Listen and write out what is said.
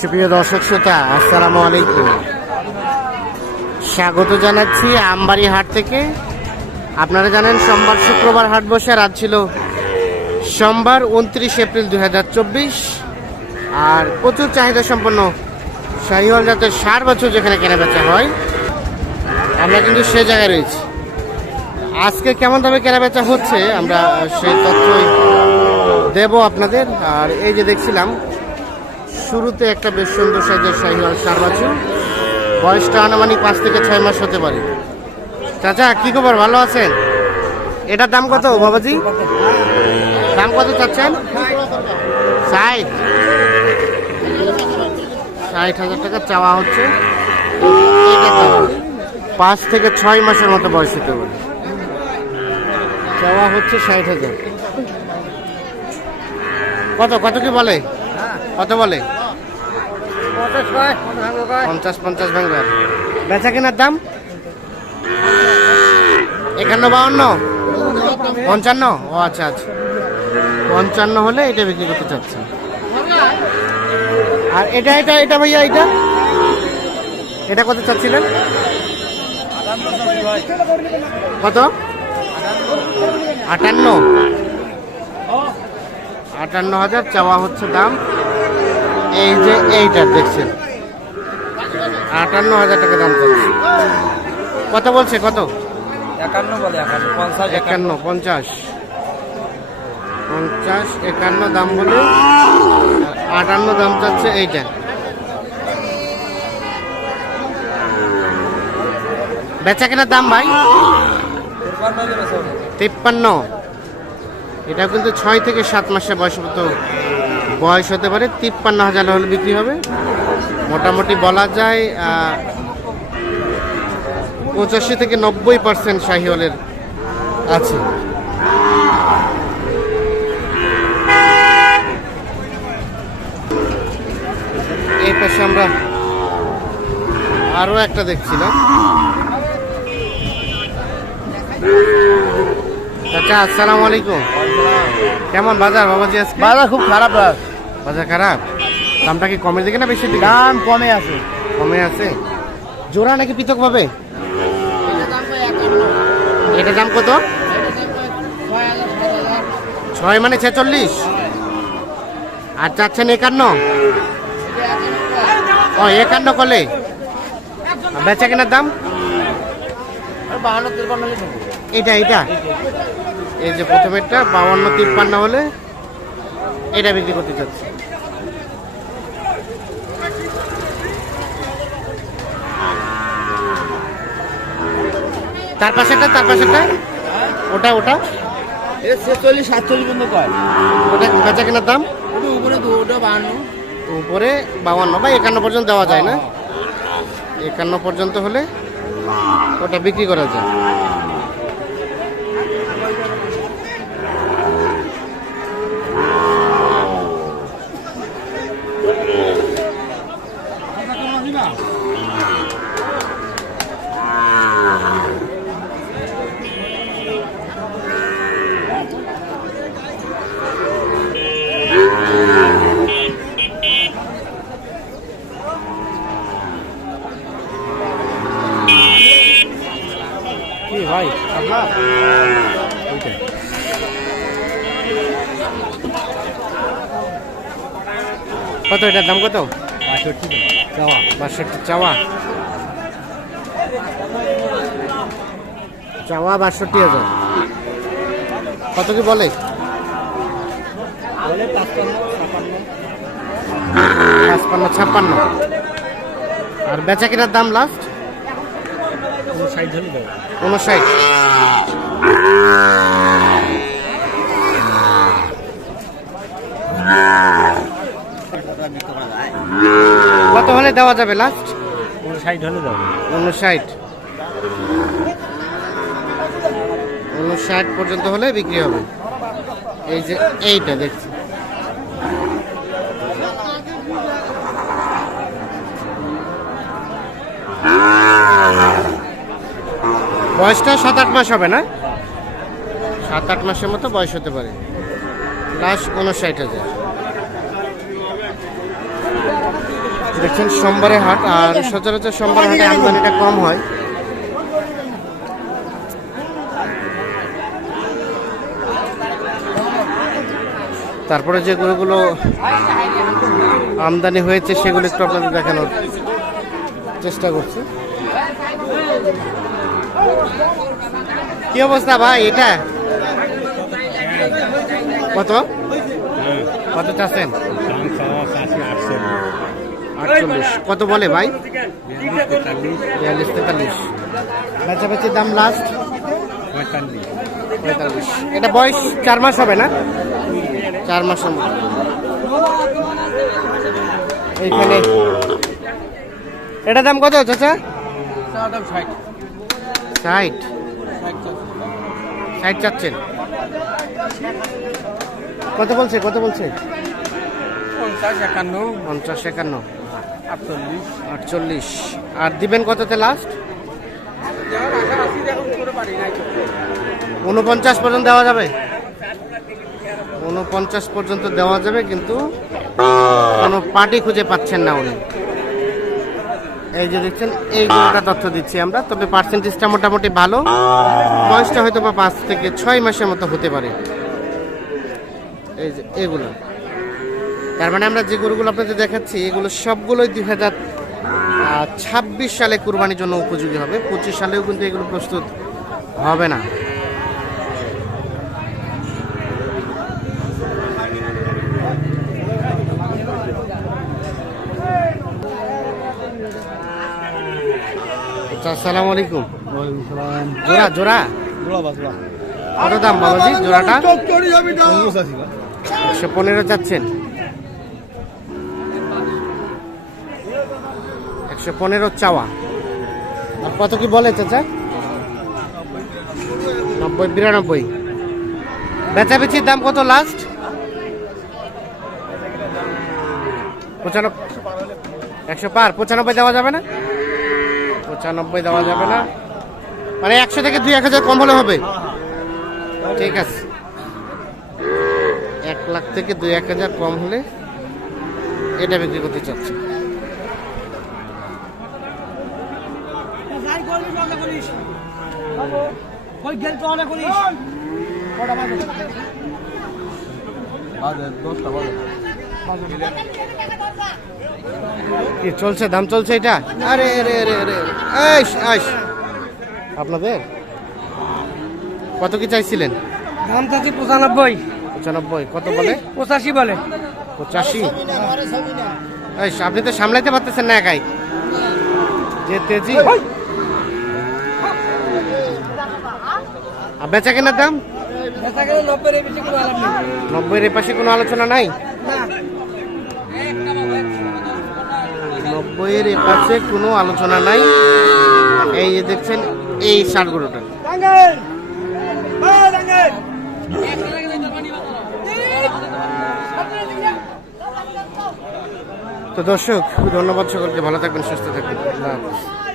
সুপ্রিয় দর্শক শ্রোতা, আসসালামু আলাইকুম। স্বাগত জানাচ্ছি আমবাড়ি হাট থেকে। আপনারা জানেন, সোমবার শুক্রবার হাট বসে, রাত ছিল সোমবার উনত্রিশ এপ্রিল দু হাজার চব্বিশ। আর প্রচুর চাহিদা সম্পন্ন শাহিওয়াল জাতের সার বছর যেখানে কেনাবেচা হয়, আমরা কিন্তু সে জায়গায় রয়েছি। আজকে কেমন দামে কেনাবেচা হচ্ছে, আমরা সেই তথ্যই দেব আপনাদের। আর এই যে দেখছিলাম শুরুতে একটা বেশ সুন্দর সাইজের শাহিওয়াল বাছুর। বয়সটা আনুমানিক পাঁচ থেকে ছয় মাস হতে পারে। চাচা, কি খবর? ভালো আছেন? এটার দাম কত, বাবাজি? দাম কত চাচ্ছেন? ষাট। ষাট হাজার টাকা চাওয়া হচ্ছে। পাঁচ থেকে ছয় মাসের মতো বয়স হতে পারে। চাওয়া হচ্ছে ষাট হাজার। কত কত কি বলে? কত বলে? পঞ্চাশ পঞ্চাশ ভাঙ্গার বেচা কেনার দাম? একান্ন বাউন্ন পঞ্চান্ন? ও আচ্ছা আচ্ছা। পঞ্চান্ন হলে এটা বিক্রি করতে চাচ্ছেন আর এটা এটা এটা ভাইয়া এটা? এটা কত চাচ্ছিলেন? কত? আটান্ন। আটান্ন হাজার চাওয়া হচ্ছে দাম। এই যে এইটার দেখছেন। আটান্ন হাজার টাকা দাম চাচ্ছে কত বলছে কত? একান্ন বলে একান্ন পঞ্চাশ একান্ন। পঞ্চাশ। পঞ্চাশ একান্ন দাম বলে আটান্ন দাম চাচ্ছে এইটা। বেচা কেনার দাম ভাই? তিপ্পান্ন। এটা কিন্তু ছয় থেকে সাত মাসের বয়স মতো বয়স হতে পারে তিপ্পান্ন হাজার হলে বিক্রি হবে। মোটামুটি বলা যায় পঁচাশি থেকে নব্বই পার্সেন্ট শাহিওয়ালের আছে। এই পাশে আমরা আরও একটা দেখছিলাম। আচ্ছা আসসালামু আলাইকুম। কেমন বাজার বাবাজি বাজার খুব খারাপ বাজার খারাপ? দামটা কি কমের দিকে না বেশি দিকে? দাম কমে আছে। কমে আছে? জোড়া নাকি পৃথক পাবে? এটা দাম কত? ছয় মানে ছেচল্লিশ। আর চাচ্ছেন একান্ন? ও একান্ন কলে বেচা কেনার দাম? এটা এটা এই যে প্রথমেরটা বাউন্ন তিপ্পান্ন হলে এটা বিক্রি করতে চাচ্ছি। তার পাশেরটা তার পাশেরটা? ওটা ওটা? ছেচল্লিশ সাতচল্লিশ পর্যন্ত কয়? ওটা বেচা কেনার দাম? ওটা উপরে দু ওটা বাহান্ন। উপরে বাউান্ন বা একান্ন পর্যন্ত দেওয়া যায় না? একান্ন পর্যন্ত হলে ওটা বিক্রি করা যায়। কত এটার দাম কত? চাওয়া। বাষট্টি চাওয়া। চাওয়া বাষট্টি হাজার। কত কি বলে? পাঁচপান্ন ছাপ্পান্ন আর বেচা কেনার দাম লাস্ট ষাট উনষাট। কত হলে দেওয়া যাবে লাস্ট ষাট হলে দেবো উনষাট। উনষাট পর্যন্ত হলে বিক্রি হবে। এই যে এইটা দেখছি। বয়সটা সাত আট মাস হবে না? সাত আট মাসের মতো বয়স হতে পারে। লাস্ট উনষাট হাজার। দেখছেন সোমবারে হাট আর সচরাচর সোমবার হাটে আমদানিটা কম হয়। তারপরে যে গরুগুলো আমদানি হয়েছে সেগুলো একটু আপনাদের দেখানোর চেষ্টা করছি। কি অবস্থা ভাই এটা? কত? কত চাচ্ছেন? আটচল্লিশ কত বলে ভাই? তেতাল্লিশ বিয়াল্লিশ তেতাল্লিশ। বেচাবেচির দাম লাস্ট পঁয়তাল্লিশ। এটা বয়স চার মাস হবে না? চার মতো এইখানে। এটা দাম কত চাচা? ষাট। ষাট চাচ্ছেন। কত বলছে কত বলছে? পঞ্চাশ একান্ন। পঞ্চাশ একান্ন। আটচল্লিশ। আটচল্লিশ। আর দিবেন কততে লাস্ট উনপঞ্চাশ পর্যন্ত দেওয়া যাবে? উনপঞ্চাশ পর্যন্ত দেওয়া যাবে কিন্তু কোনো পার্টি খুঁজে পাচ্ছেন না উনি। এই যে দেখছেন, এই তথ্য দিচ্ছি আমরা, তবে পার্সেন্টেজটা মোটামুটি ভালো। বয়সটা হয়তো বা পাঁচ থেকে ছয় মাসের মতো হতে পারে। এই যে, এগুলো। তার মানে আমরা যে গরুগুলো আপনাদের দেখাচ্ছি এগুলো সবগুলোই দুই হাজার ছাব্বিশ সালে কুরবানির জন্য উপযোগী হবে। পঁচিশ সালেও কিন্তু এগুলো প্রস্তুত হবে না। আচ্ছা আসসালামু আলাইকুম। জোড়া জোড়া? কত দাম বাবাজি জোড়াটা? একশো পনেরো চাচ্ছেন। একশো পনেরো চাওয়া। আর কত কি বলে চাচা? নব্বই, বিরানব্বই। বেচাবেচির দাম কত লাস্ট পঁচানব্বই একশো পার, পঁচানব্বই দেওয়া যাবে না? পঁচানব্বই দেওয়া যাবে না। মানে একশো থেকে দুই এক হাজার কম হলে হবে। ঠিক আছে। এক লাখ থেকে দুই এক হাজার কম হলে এটা বিক্রি করতে চাচ্ছি। কি চলছে? দাম চলছে এটা? আরে আরে আরে আরে। আইস আইস। আপনাদের? কত কি চাইছিলেন? দাম চাচ্ছি পঁচানব্বই। পঁচানব্বই। কত বলে? পঁচাশি বলে। পঁচাশি। এই আপনি তো সামলাইতে পারতেছেন না একাই। যে তেজি। আর বেচা কেনার দাম? নব্বই এর পাশে কোনো আলোচনা নাই? নব্বইয়ের এ পাশে কোনো আলোচনা নাই। এই যে দেখছেন এই ষাট গরুটা। তো দর্শক ধন্যবাদ সকলকে। ভালো থাকবেন সুস্থ থাকবেন। আল্লাহ হাফেজ।